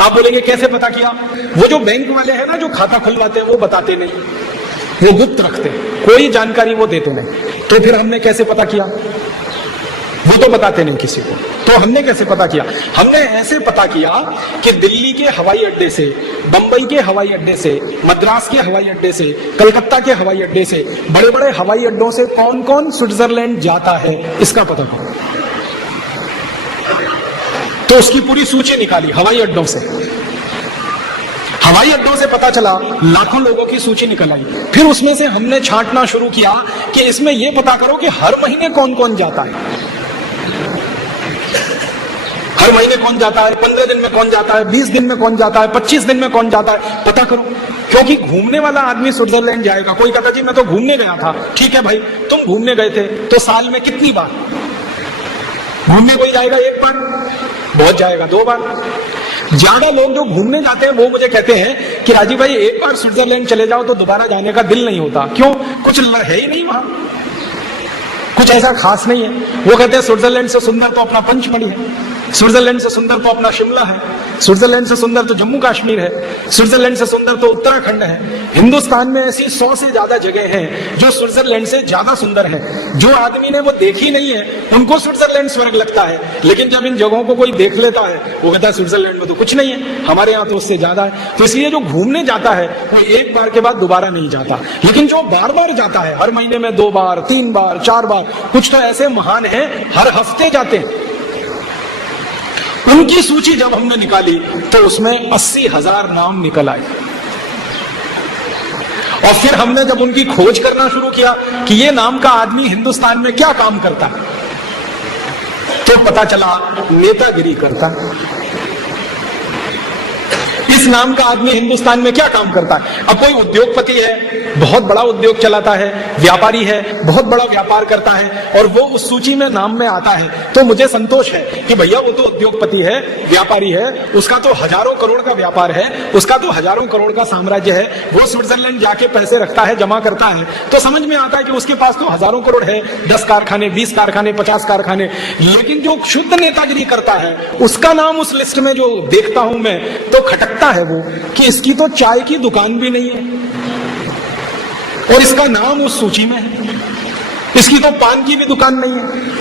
आप बोलेंगे कैसे पता किया? वो जो बैंक वाले हैं ना, जो खाता खुलवाते हैं, वो बताते नहीं, वो गुप्त रखते, कोई जानकारी वो देते नहीं। तो फिर हमने कैसे पता किया? वो तो बताते नहीं किसी को। तो हमने कैसे पता किया? हमने ऐसे पता किया कि दिल्ली के हवाई अड्डे से, बंबई के हवाई अड्डे से, मद्रास के हवाई अड्डे से, कलकत्ता के हवाई अड्डे से, बड़े बड़े हवाई अड्डों से कौन कौन स्विट्जरलैंड जाता है, इसका पता करो। तो उसकी पूरी सूची निकाली हवाई अड्डों से। हवाई अड्डों से पता चला, लाखों लोगों की सूची निकल आई। फिर उसमें से हमने छांटना शुरू किया कि इसमें यह पता करो कि हर महीने कौन कौन जाता है, हर महीने कौन जाता है, 15 दिन में कौन जाता है, 20 दिन में कौन जाता है, 25 दिन में कौन जाता है, पता करो। क्योंकि घूमने वाला आदमी स्विट्जरलैंड जाएगा। कोई कहता जी मैं तो घूमने गया था, ठीक है भाई, तुम घूमने गए थे तो साल में कितनी बार घूमने कोई जाएगा? एक बार, बहुत जाएगा 2 बार। ज्यादा लोग जो घूमने जाते हैं वो मुझे कहते हैं कि राजीव भाई एक बार स्विट्जरलैंड चले जाओ तो दोबारा जाने का दिल नहीं होता। क्यों? कुछ है ही नहीं वहां, कुछ ऐसा खास नहीं है। वो कहते हैं स्विट्जरलैंड से सुंदर तो अपना पंचमढ़ी है, स्विट्जरलैंड से सुंदर तो अपना शिमला है, स्विट्जरलैंड से सुंदर तो जम्मू कश्मीर है, स्विट्जरलैंड से सुंदर तो उत्तराखंड है। हिंदुस्तान में ऐसी 100 से ज्यादा जगह हैं जो स्विट्जरलैंड से ज्यादा सुंदर है। जो आदमी ने वो देखी नहीं है उनको स्विट्जरलैंड स्वर्ग लगता है, लेकिन जब इन जगहों को कोई देख लेता है वो कहता है स्विट्जरलैंड में तो कुछ नहीं है, हमारे यहाँ तो उससे ज्यादा है। तो इसलिए जो घूमने जाता है वो एक बार के बाद दोबारा नहीं जाता, लेकिन जो बार बार जाता है, हर महीने में 2 बार, 3 बार, 4 बार, कुछ तो ऐसे महान हैं हर हफ्ते जाते हैं। उनकी सूची जब हमने निकाली तो उसमें 80,000 नाम निकल आए। और फिर हमने जब उनकी खोज करना शुरू किया कि ये नाम का आदमी हिंदुस्तान में क्या काम करता है, तो पता चला नेतागिरी करता है। इस नाम का आदमी हिंदुस्तान में क्या काम करता है? अब कोई उद्योगपति है, बहुत बड़ा उद्योग चलाता है, व्यापारी है, बहुत बड़ा व्यापार करता है, और वो उस सूची में नाम में आता है, तो मुझे संतोष है कि भैया वो तो उद्योगपति है, व्यापारी है, उसका तो हजारों करोड़ का व्यापार है, उसका तो हजारों करोड़ का साम्राज्य है, वो स्विट्जरलैंड जाके पैसे रखता है, जमा करता है, तो समझ में आता है कि उसके पास तो हजारों करोड़ है, 10 कारखाने, 20 कारखाने, 50 कारखाने। लेकिन जो शुद्ध नेतागिरी करता है उसका नाम उस लिस्ट में जो देखता हूं मैं तो खटकता है वो कि इसकी तो चाय की दुकान भी नहीं है और इसका नाम उस सूची में है, इसकी तो पान की भी दुकान नहीं है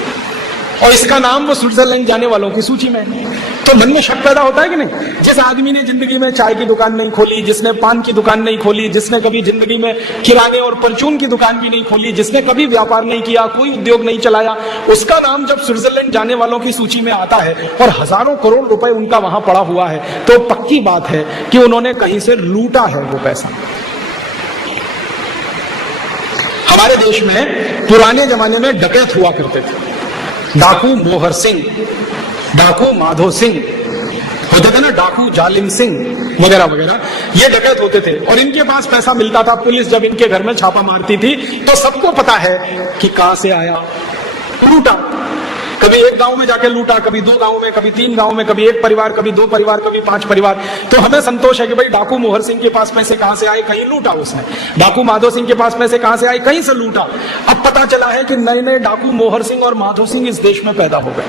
और इसका नाम वो स्विट्जरलैंड जाने वालों की सूची में है। तो मन में शक पैदा होता है कि नहीं? जिस आदमी ने जिंदगी में चाय की दुकान नहीं खोली, जिसने पान की दुकान नहीं खोली, जिसने कभी जिंदगी में किराने और परचून की दुकान भी नहीं खोली, जिसने कभी व्यापार नहीं किया, कोई उद्योग नहीं चलाया, उसका नाम जब स्विट्जरलैंड जाने वालों की सूची में आता है और हजारों करोड़ रुपए उनका वहां पड़ा हुआ है, तो पक्की बात है कि उन्होंने कहीं से लूटा है वो पैसा। हमारे देश में पुराने जमाने में डकैत हुआ करते थे, डाकू मोहर सिंह, डाकू माधो सिंह होते थे ना, डाकू जालिम सिंह वगैरह वगैरह, ये डकैत होते थे और इनके पास पैसा मिलता था। पुलिस जब इनके घर में छापा मारती थी तो सबको पता है कि कहां से आया, लूटा। कभी एक गांव में जाके लूटा, कभी 2 गांव में, कभी 3 गांव में, कभी 1 परिवार, कभी 2 परिवार, कभी 5 परिवार। तो हमें संतोष है कि भाई डाकू मोहर सिंह के पास पैसे कहां से आए, कहीं लूटा उसने। डाकू माधो सिंह के पास पैसे कहां से आए, कहीं से लूटा। अब पता चला है कि नए नए डाकू मोहर सिंह और माधो सिंह इस देश में पैदा हो गए,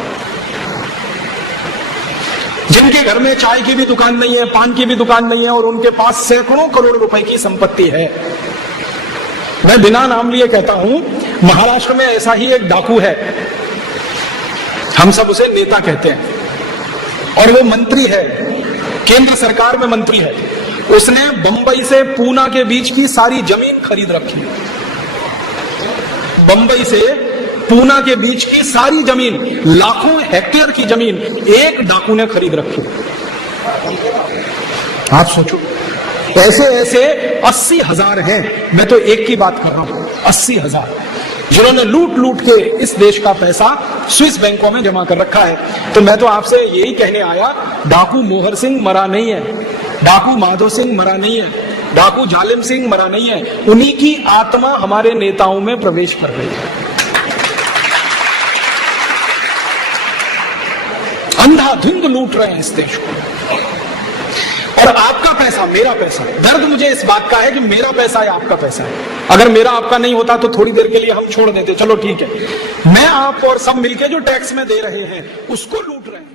जिनके घर में चाय की भी दुकान नहीं है, पान की भी दुकान नहीं है और उनके पास सैकड़ों करोड़ रुपए की संपत्ति है। मैं बिना नाम लिए कहता हूं, महाराष्ट्र में ऐसा ही एक डाकू है, हम सब उसे नेता कहते हैं और वो मंत्री है, केंद्र सरकार में मंत्री है। उसने बंबई से पूना के बीच की सारी जमीन खरीद रखी। बंबई से पूना के बीच की सारी जमीन, लाखों हेक्टेयर की जमीन एक डाकू ने खरीद रखी। आप सोचो, ऐसे ऐसे 80,000 हैं। मैं तो एक की बात कर रहा हूं, 80,000 जिन्होंने लूट लूट के इस देश का पैसा स्विस बैंकों में जमा कर रखा है। तो मैं तो आपसे यही कहने आया, डाकू मोहर सिंह मरा नहीं है, डाकू माधो सिंह मरा नहीं है, डाकू जालिम सिंह मरा नहीं है, उन्हीं की आत्मा हमारे नेताओं में प्रवेश कर रही है। अंधाधुंध लूट रहे हैं इस देश को। और आपका पैसा, मेरा पैसा, दर्द मुझे इस बात का है कि मेरा पैसा है, आपका पैसा है। अगर मेरा आपका नहीं होता तो थोड़ी देर के लिए हम छोड़ देते, चलो ठीक है। मैं आप और सब मिलके जो टैक्स में दे रहे हैं उसको लूट रहे हैं।